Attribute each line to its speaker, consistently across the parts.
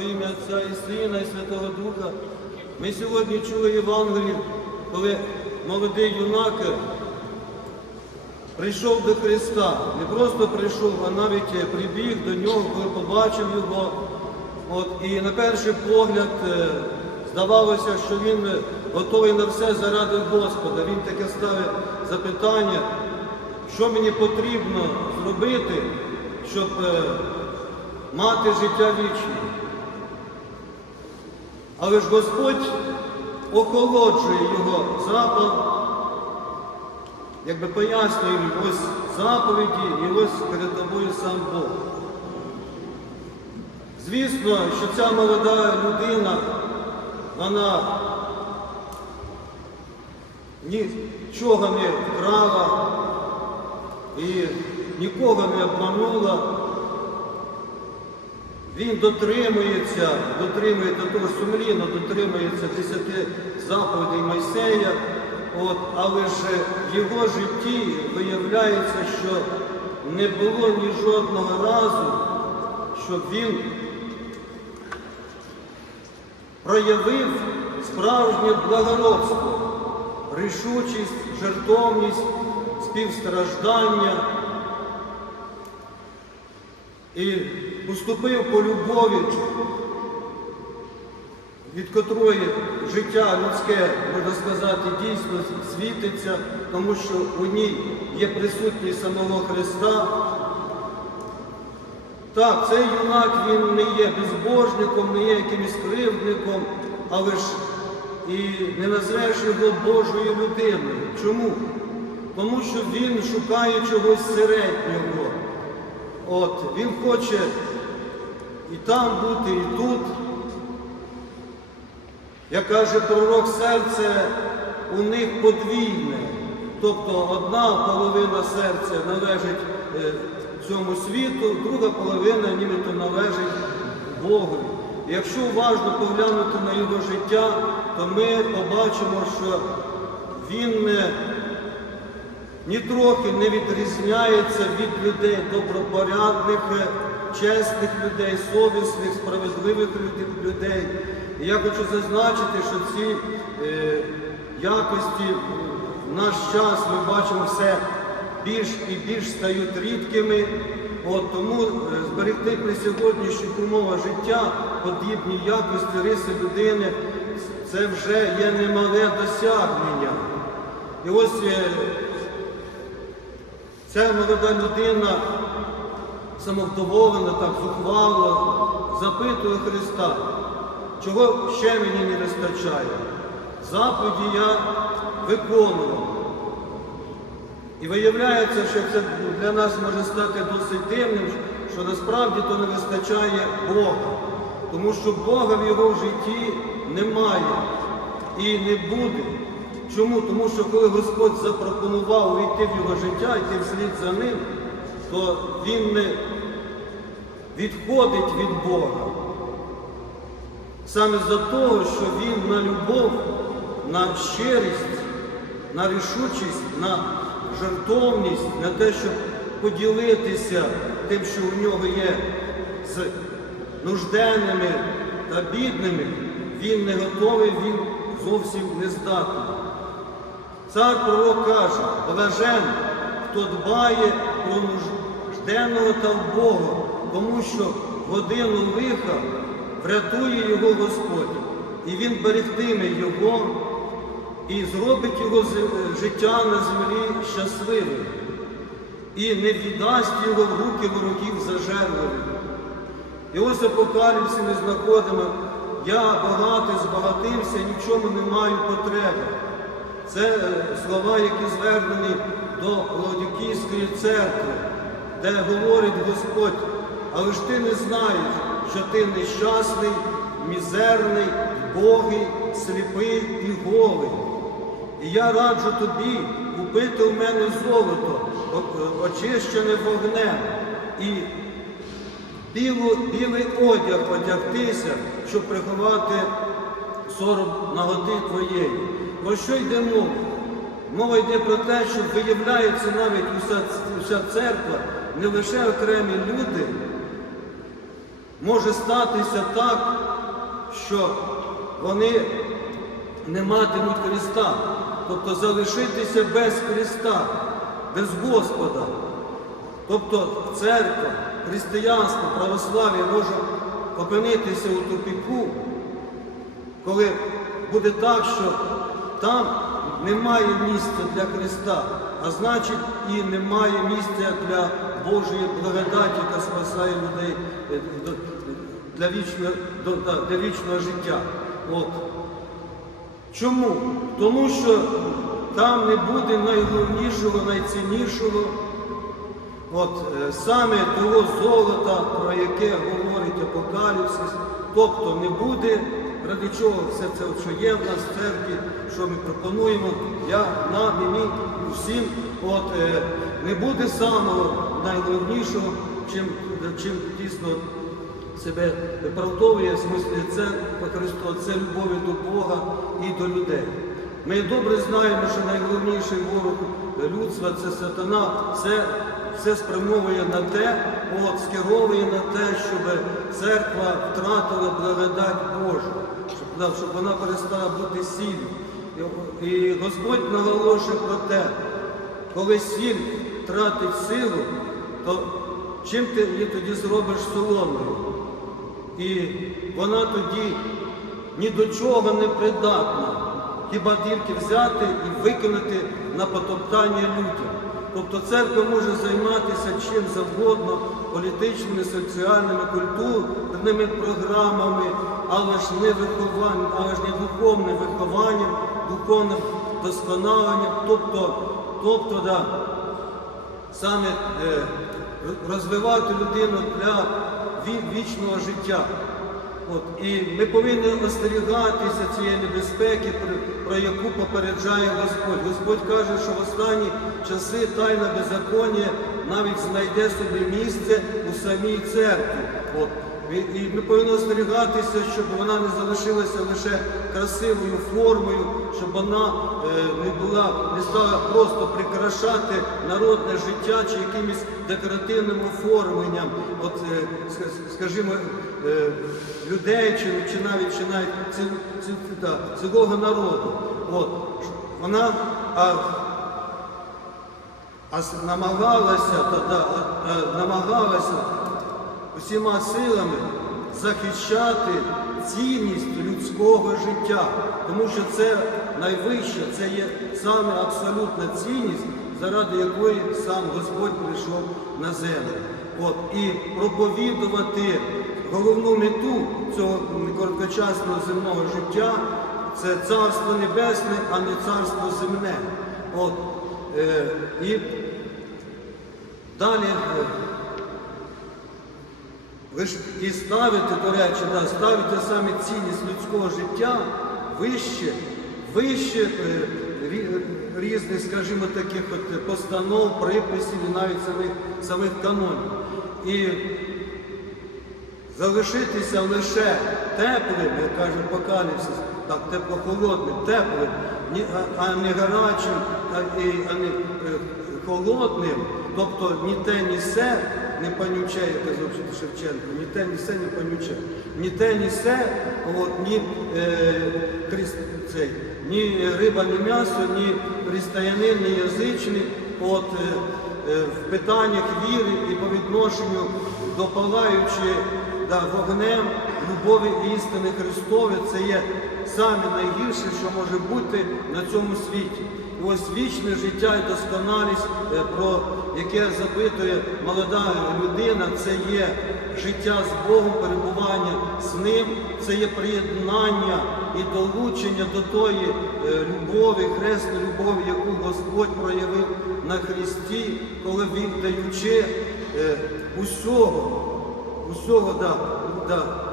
Speaker 1: свято в ім'я Отця і Сина, і Святого Духа. Ми сьогодні чули Євангелію, коли молодий юнак прийшов до Христа. Не просто прийшов, а навіть прибіг до нього, коли побачив його. От, і на перший погляд е, здавалося, що він готовий на все заради Господа. Він таке ставить запитання, що мені потрібно зробити, щоб е, мати життя вічне. Але ж Господь охолоджує його запал, якби пояснює йому ось заповіді і ось перед тобою сам Бог. Звісно, що ця молода людина, вона нічого не вкрала і нікого не обманула. Він дотримується, дотримується того сумлінно, дотримується десяти заповідей Мойсея, от, але ж в його житті виявляється, що не було ні жодного разу, щоб він проявив справжнє благородство, рішучість, жертовність, співстраждання. І поступив по любові, від котрої життя людське, можна сказати, дійсно світиться, тому що у ній є присутність самого Христа. Так, цей юнак він не є безбожником, не є якимось кривдником, але ж і не назвеш його Божою людиною. Чому? Тому що він шукає чогось середнього. От, Він хоче і там бути, і тут. Як каже пророк, серце у них подвійне. Тобто одна половина серця належить е, цьому світу, друга половина нібито належить Богу. Якщо уважно поглянути на його життя, то ми побачимо, що він не нітрохи не відрізняється від людей добропорядних, чесних людей, совісних, справедливих людей. І я хочу зазначити, що ці е, якості в наш час ми бачимо все більш і більш стають рідкими. От, тому е, зберегти при сьогоднішніх умовах життя подібні якості риси людини це вже є немале досягнення. І ось е, Ця молода людина самовдоволена, так зухвало, запитує Христа, чого ще мені не вистачає. Заповіді я виконував. І виявляється, що це для нас може стати досить дивним, що насправді то не вистачає Бога. Тому що Бога в його житті немає і не буде. Чому? Тому що коли Господь запропонував увійти в його життя, йти вслід за ним, то він не відходить від Бога. Саме за того, що він на любов, на щирість, на рішучість, на жертовність, на те, щоб поділитися тим, що у нього є з нужденними та бідними, він не готовий, він зовсім не здатний. Цар пророк каже, блажен, хто дбає про нужденного та вбогого, тому що годину лиха врятує його Господь, і він берегтиме його і зробить його життя на землі щасливим, і не віддасть його в руки ворогів зажерливих. І ось апокаліпсі ми знаходимо, я багатий, збагатився, нічому не маю потреби. Це е, слова, які звернені до Лаодикійської церкви, де говорить Господь, але ж ти не знаєш, що ти нещасний, мізерний, богий, сліпий і голий. І я раджу тобі купити у мене золото, очищене вогнем, і білу, білий одяг одягтися, щоб приховати сором наготи твоєї. Про що йде мова? Мова йде про те, що виявляється навіть уся, уся церква, не лише окремі люди, може статися так, що вони не матимуть Христа, тобто залишитися без Христа, без Господа. Тобто церква, християнство, православ'я може опинитися у тупіку, коли буде так, що там немає місця для Христа, а значить і немає місця для Божої благодаті, яка спасає людей е, для вічного, для вічного життя. От. Чому? Тому що там не буде найголовнішого, найціннішого, от е, саме того золота, про яке говорить Апокаліпсис, тобто не буде, ради чого все це, що є в нас в церкві, що ми пропонуємо, я нам і мій, всім, от, е, не буде самого найголовнішого, чим, чим дійсно себе виправдовує, в смислі це Христос, це любові до Бога і до людей. Ми добре знаємо, що найголовніший ворог людства це сатана, все, все спрямовує на те, от, скеровує на те, щоб церква втратила благодать Божу, щоб, да, щоб вона перестала бути сіллю. І Господь наголошує про те, коли сіль втратить силу, то чим ти її тоді зробиш солоною? І вона тоді ні до чого не придатна, хіба тільки взяти і викинути на потоптання людям. Тобто церква може займатися чим завгодно, політичними, соціальними, культурними програмами, але ж не вихованням, але ж не духовним вихованням, духовним досконаленням, тобто, тобто да, саме е, розвивати людину для вічного життя. От, і ми повинні остерігатися цієї небезпеки, про, яку попереджає Господь. Господь каже, що в останні часи тайна беззаконня навіть знайде собі місце у самій церкві. От. І, ми повинні остерігатися, щоб вона не залишилася лише красивою формою, щоб вона е, не була, не стала просто прикрашати народне життя чи якимось декоративним оформленням, от, е, скажімо, е, людей чи, чи навіть чи навіть ці, ці, да, цілого народу. От. Вона а, а намагалася, та, да, а, намагалася усіма силами захищати цінність людського життя, тому що це найвище, це є саме абсолютна цінність, заради якої сам Господь прийшов на землю. От, і проповідувати головну мету цього короткочасного земного життя це царство небесне, а не царство земне. От, е, і далі. Ви ж і ставите, до речі, да, ставите саме цінність людського життя вище, вище е, різних, скажімо, таких от постанов, приписів і навіть самих, самих канонів. І залишитися лише теплим, як каже Апокаліпсис, так, теплохолодним, теплим, а, не гарячим, а не е, холодним, тобто ні те, ні се не панюче, як казав Шевченко, ні те, ні се не панюче. Ні те, ні се, от, ні, е, христ, цей, ні риба, ні м'ясо, ні християнин, ні язичник. От, е, е, в питаннях віри і по відношенню до палаючої да, вогнем любові істини Христові, це є саме найгірше, що може бути на цьому світі. І ось вічне життя і досконалість, е, про яке запитує молода людина, це є життя з Богом, перебування з Ним, це є приєднання і долучення до тої е, любові, хресної любові, яку Господь проявив на Христі, коли Він даючи е, усього, усього да, да,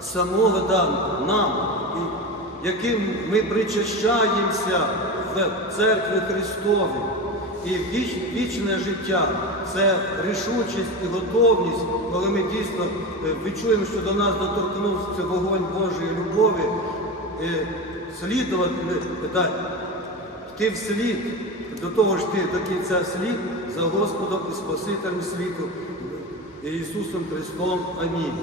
Speaker 1: самого да, нам, і яким ми причащаємося в церкві Христові. І віч, вічне життя це рішучість і готовність, коли ми дійсно е, відчуємо, що до нас доторкнувся вогонь Божої любові, е, слідувати, е, йти вслід, до того ж ти до кінця слід за Господом і Спасителем світу Ісусом Христом. Амінь.